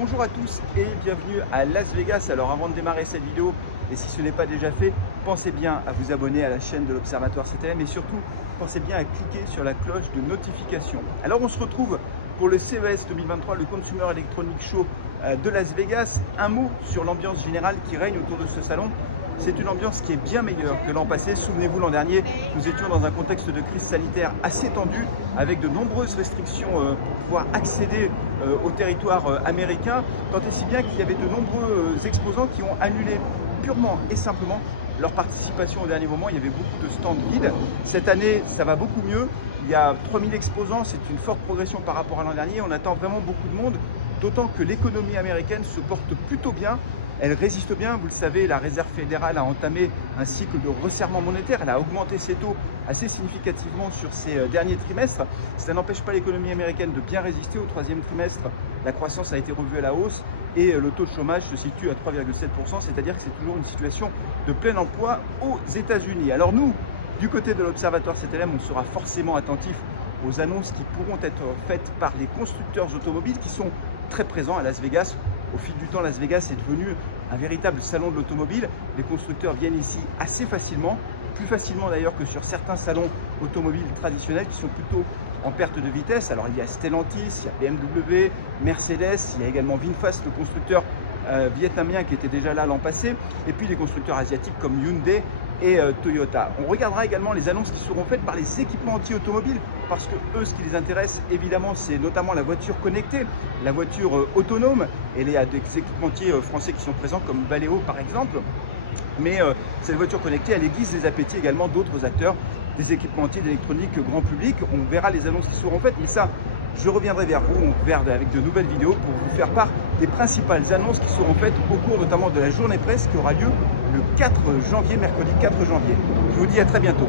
Bonjour à tous et bienvenue à Las Vegas. Alors avant de démarrer cette vidéo, et si ce n'est pas déjà fait, pensez bien à vous abonner à la chaîne de l'Observatoire CTLM et surtout pensez bien à cliquer sur la cloche de notification. Alors on se retrouve pour le CES 2023, le Consumer Electronics Show de Las Vegas. Un mot sur l'ambiance générale qui règne autour de ce salon. C'est une ambiance qui est bien meilleure que l'an passé. Souvenez-vous, l'an dernier, nous étions dans un contexte de crise sanitaire assez tendu, avec de nombreuses restrictions pour pouvoir accéder au territoire américain, tant et si bien qu'il y avait de nombreux exposants qui ont annulé purement et simplement leur participation au dernier moment. Il y avait beaucoup de stands vides. Cette année, ça va beaucoup mieux. Il y a 3000 exposants, c'est une forte progression par rapport à l'an dernier. On attend vraiment beaucoup de monde, d'autant que l'économie américaine se porte plutôt bien. Elle résiste bien, vous le savez, la Réserve fédérale a entamé un cycle de resserrement monétaire, elle a augmenté ses taux assez significativement sur ces derniers trimestres. Ça n'empêche pas l'économie américaine de bien résister. Au troisième trimestre, la croissance a été revue à la hausse et le taux de chômage se situe à 3,7%, c'est-à-dire que c'est toujours une situation de plein emploi aux États-Unis. Alors nous, du côté de l'Observatoire CTLM, on sera forcément attentif aux annonces qui pourront être faites par les constructeurs automobiles qui sont très présents à Las Vegas. Au fil du temps, Las Vegas est devenu un véritable salon de l'automobile. Les constructeurs viennent ici assez facilement, plus facilement d'ailleurs que sur certains salons automobiles traditionnels qui sont plutôt en perte de vitesse. Alors il y a Stellantis, il y a BMW, Mercedes, il y a également VinFast, le constructeur vietnamien qui était déjà là l'an passé, et puis les constructeurs asiatiques comme Hyundai et Toyota. On regardera également les annonces qui seront faites par les équipementiers automobiles, parce que eux, ce qui les intéresse évidemment, c'est notamment la voiture connectée, la voiture autonome, et il y a des équipementiers français qui sont présents comme Valeo par exemple. Mais cette voiture connectée, elle aiguise les appétits également d'autres acteurs, des équipementiers d'électronique grand public. On verra les annonces qui seront faites, mais ça, je reviendrai vers vous, avec de nouvelles vidéos pour vous faire part des principales annonces qui seront faites au cours notamment de la journée presse qui aura lieu le 4 janvier, mercredi 4 janvier. Je vous dis à très bientôt.